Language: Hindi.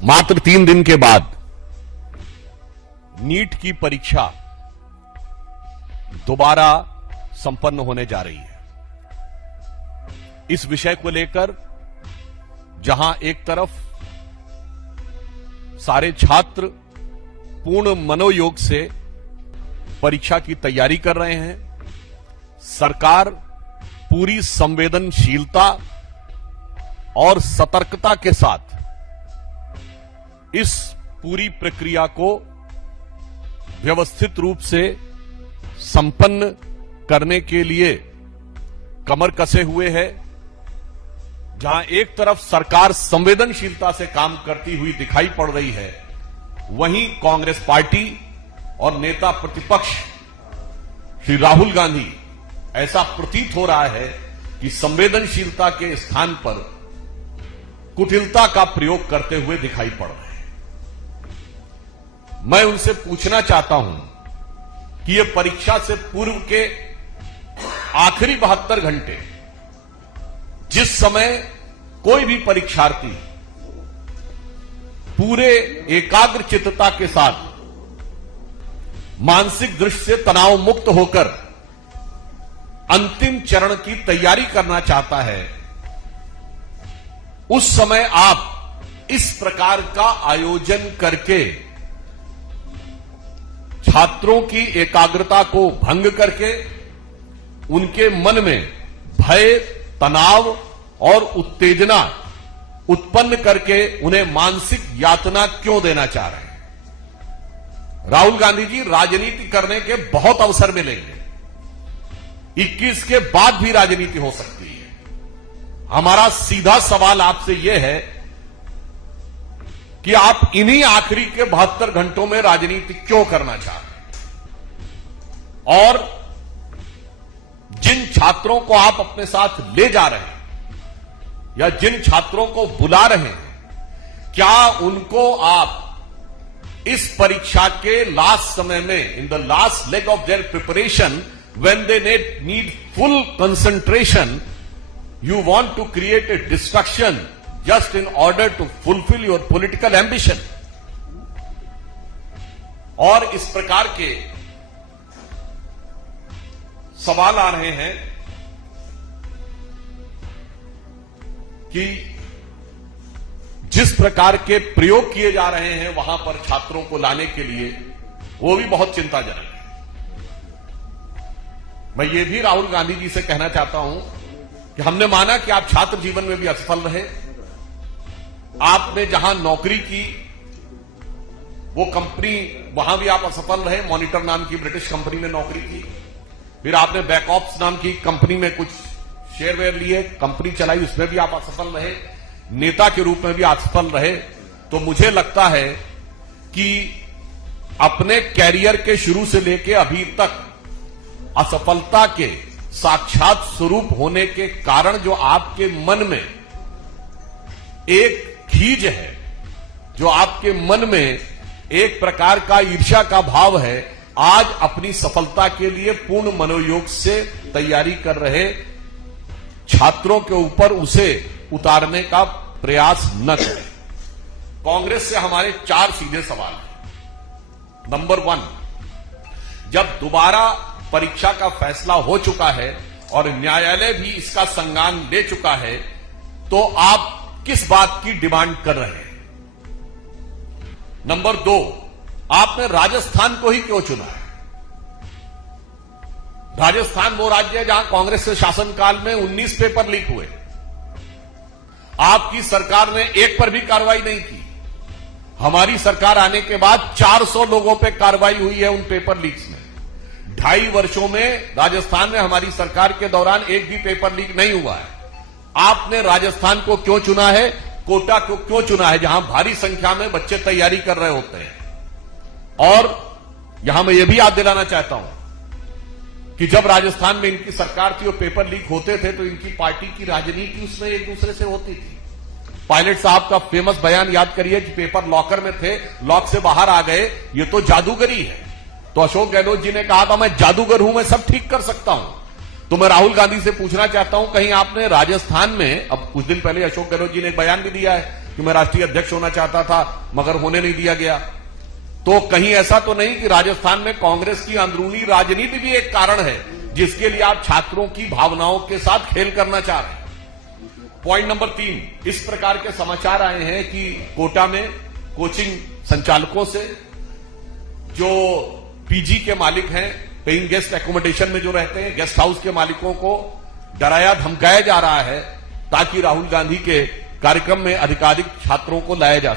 मात्र 3 दिन के बाद नीट की परीक्षा दोबारा संपन्न होने जा रही है। इस विषय को लेकर जहां एक तरफ सारे छात्र पूर्ण मनोयोग से परीक्षा की तैयारी कर रहे हैं, सरकार पूरी संवेदनशीलता और सतर्कता के साथ इस पूरी प्रक्रिया को व्यवस्थित रूप से संपन्न करने के लिए कमर कसे हुए है। जहां एक तरफ सरकार संवेदनशीलता से काम करती हुई दिखाई पड़ रही है, वहीं कांग्रेस पार्टी और नेता प्रतिपक्ष श्री राहुल गांधी ऐसा प्रतीत हो रहा है कि संवेदनशीलता के स्थान पर कुटिलता का प्रयोग करते हुए दिखाई पड़ रहे हैं। मैं उनसे पूछना चाहता हूं कि यह परीक्षा से पूर्व के आखिरी 72 घंटे, जिस समय कोई भी परीक्षार्थी पूरे एकाग्र चित्तता के साथ मानसिक दृष्टि से तनाव मुक्त होकर अंतिम चरण की तैयारी करना चाहता है, उस समय आप इस प्रकार का आयोजन करके छात्रों की एकाग्रता को भंग करके उनके मन में भय, तनाव और उत्तेजना उत्पन्न करके उन्हें मानसिक यातना क्यों देना चाह रहे हैं? राहुल गांधी जी, राजनीति करने के बहुत अवसर मिलेंगे, 21 के बाद भी राजनीति हो सकती है। हमारा सीधा सवाल आपसे यह है कि आप इन्हीं आखिरी के 72 घंटों में राजनीति क्यों करना चाहते हैं? और जिन छात्रों को आप अपने साथ ले जा रहे हैं या जिन छात्रों को बुला रहे हैं, क्या उनको आप इस परीक्षा के लास्ट समय में, in the last leg of their preparation, when they need full concentration, you want to create a distraction just in order to fulfill your political ambition? और इस प्रकार के सवाल आ रहे हैं कि जिस प्रकार के प्रयोग किए जा रहे हैं वहां पर छात्रों को लाने के लिए, वो भी बहुत चिंताजनक है। मैं ये भी राहुल गांधी जी से कहना चाहता हूं कि हमने माना कि आप छात्र जीवन में भी असफल रहे, आपने जहां नौकरी की वो कंपनी, वहां भी आप असफल रहे, मॉनिटर नाम की ब्रिटिश कंपनी में नौकरी की, फिर आपने बैकऑप्स नाम की कंपनी में कुछ शेयरवेयर लिए, कंपनी चलाई, उसमें भी आप असफल रहे, नेता के रूप में भी असफल रहे। तो मुझे लगता है कि अपने कैरियर के शुरू से लेकर अभी तक असफलता के साक्षात स्वरूप होने के कारण जो आपके मन में एक खीज है, जो आपके मन में एक प्रकार का ईर्ष्या का भाव है, आज अपनी सफलता के लिए पूर्ण मनोयोग से तैयारी कर रहे छात्रों के ऊपर उसे उतारने का प्रयास न करें। कांग्रेस से हमारे 4 सीधे सवाल हैं। नंबर 1, जब दोबारा परीक्षा का फैसला हो चुका है और न्यायालय भी इसका संज्ञान ले चुका है, तो आप किस बात की डिमांड कर रहे हैं? नंबर 2, आपने राजस्थान को ही क्यों चुना है? राजस्थान वो राज्य है जहां कांग्रेस के शासनकाल में 19 पेपर लीक हुए, आपकी सरकार ने एक पर भी कार्रवाई नहीं की। हमारी सरकार आने के बाद 400 लोगों पर कार्रवाई हुई है उन पेपर लीक्स में। 2.5 वर्षों में राजस्थान में हमारी सरकार के दौरान एक भी पेपर लीक नहीं हुआ है। आपने राजस्थान को क्यों चुना है? कोटा को क्यों चुना है, जहां भारी संख्या में बच्चे तैयारी कर रहे होते हैं? और यहां मैं यह भी याद दिलाना चाहता हूं कि जब राजस्थान में इनकी सरकार थी और पेपर लीक होते थे तो इनकी पार्टी की राजनीति उसमें एक दूसरे से होती थी। पायलट साहब का फेमस बयान याद करिए कि पेपर लॉकर में थे, लॉक से बाहर आ गए, ये तो जादूगरी है। तो अशोक गहलोत जी ने कहा था मैं जादूगर हूं, मैं सब ठीक कर सकता हूं। तो मैं राहुल गांधी से पूछना चाहता हूं, कहीं आपने राजस्थान में, अब कुछ दिन पहले अशोक गहलोत जी ने एक बयान भी दिया है कि मैं राष्ट्रीय अध्यक्ष होना चाहता था मगर होने नहीं दिया गया। तो कहीं ऐसा तो नहीं कि राजस्थान में कांग्रेस की अंदरूनी राजनीति भी एक कारण है जिसके लिए आप छात्रों की भावनाओं के साथ खेल करना चाह रहे हैं। पॉइंट नंबर 3, इस प्रकार के समाचार आए हैं कि कोटा में कोचिंग संचालकों से जो पीजी के मालिक हैं, पेइंग गेस्ट एकोमोडेशन में जो रहते हैं, गेस्ट हाउस के मालिकों को डराया धमकाया जा रहा है ताकि राहुल गांधी के कार्यक्रम में अधिकाधिक छात्रों को लाया जा सके।